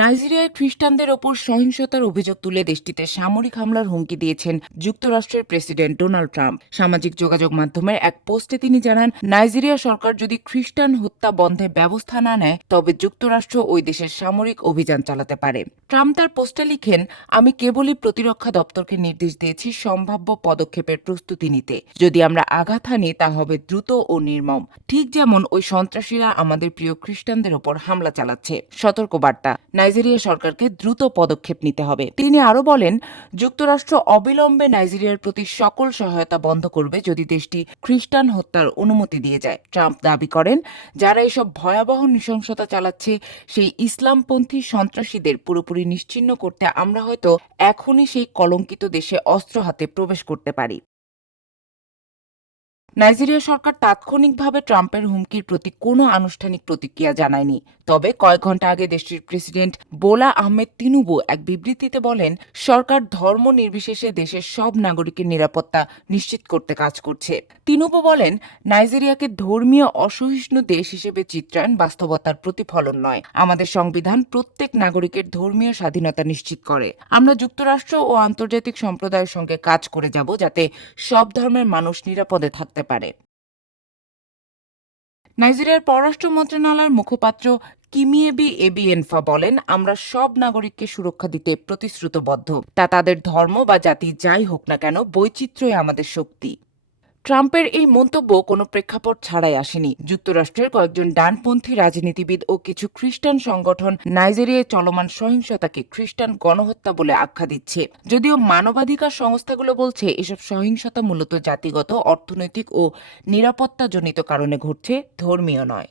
নাইজেরিয়ায় খ্রিস্টানদের ওপর সহিংসতার অভিযোগ তুলে দেশটিতে সামরিক হামলার হুমকি দিয়েছেন যুক্তরাষ্ট্রের প্রেসিডেন্ট ডোনাল্ড ট্রাম্প। সামাজিক যোগাযোগ মাধ্যমের এক পোস্টে তিনি জানান, নাইজেরিয়া সরকার যদি খ্রিস্টান হত্যা বন্ধে ব্যবস্থা না নেয়, তবে যুক্তরাষ্ট্র ওই দেশের সামরিক অভিযান চালাতে পারে। ট্রাম্প তার পোস্টে লিখেন, আমি কেবলই প্রতিরক্ষা দপ্তরকে নির্দেশ দিয়েছি সম্ভাব্য পদক্ষেপের প্রস্তুতি নিতে। যদি আমরা আঘাত হানি, তা হবে দ্রুত ও নির্মম। ঠিক যেমন ওই সন্ত্রাসীরা আমাদের প্রিয় খ্রিস্টানদের ওপর হামলা চালাচ্ছে। সতর্ক সতর্কবার্তা নাইজেরিয়া সরকারকে দ্রুত পদক্ষেপ নিতে হবে। তিনি আরও বলেন, যুক্তরাষ্ট্র অবিলম্বে নাইজেরিয়ার প্রতি সকল সহায়তা বন্ধ করবে যদি দেশটি খ্রিস্টান হত্যার অনুমতি দিয়ে যায়। ট্রাম্প দাবি করেন, যারা এসব ভয়াবহ নৃশংসতা চালাচ্ছে, সেই ইসলামপন্থী সন্ত্রাসীদের পুরোপুরি নিশ্চিহ্ন করতে আমরা হয়তো এখনই সেই কলঙ্কিত দেশে অস্ত্র হাতে প্রবেশ করতে পারি। নাইজেরিয়া সরকার তাৎক্ষণিকভাবে ট্রাম্পের হুমকির প্রতি কোনো আনুষ্ঠানিক প্রতিক্রিয়া জানায়নি। তবে কয়েক ঘণ্টা আগে দেশটির প্রেসিডেন্ট বোলা আহমেদ তিনুবু এক বিবৃতিতে বলেন, সরকার ধর্ম নির্বিশেষে দেশের সব নাগরিকের নিরাপত্তা নিশ্চিত করতে কাজ করছে। তিনুবু বলেন, নাইজেরিয়াকে ধর্মীয় অসহিষ্ণু দেশ হিসেবে চিত্রায়ন বাস্তবতার প্রতিফলন নয়। আমাদের সংবিধান প্রত্যেক নাগরিকের ধর্মীয় স্বাধীনতা নিশ্চিত করে। আমরা যুক্তরাষ্ট্র ও আন্তর্জাতিক সম্প্রদায়ের সঙ্গে কাজ করে যাব যাতে সব ধর্মের মানুষ নিরাপদে থাকতে পারে। নাইজেরিয়ার পররাষ্ট্র মন্ত্রণালয়ের মুখপাত্র কিমিয়েবি এবিএনফা বলেন, আমরা সব নাগরিককে সুরক্ষা দিতে প্রতিশ্রুতবদ্ধ। তা তাদের ধর্ম বা জাতি যাই হোক না কেন, বৈচিত্র্যই আমাদের শক্তি। ট্রাম্পের এই মন্তব্য কোনো প্রেক্ষাপট ছাড়াই আসেনি। যুক্তরাষ্ট্রের কয়েকজন ডানপন্থী রাজনীতিবিদ ও কিছু খ্রিস্টান সংগঠন নাইজেরিয়ায় চলমান সহিংসতাকে খ্রিস্টান গণহত্যা বলে আখ্যা দিচ্ছে। যদিও মানবাধিকার সংস্থাগুলো বলছে, এসব সহিংসতা মূলত জাতিগত, অর্থনৈতিক ও নিরাপত্তাজনিত কারণে ঘটছে, ধর্মীয় নয়।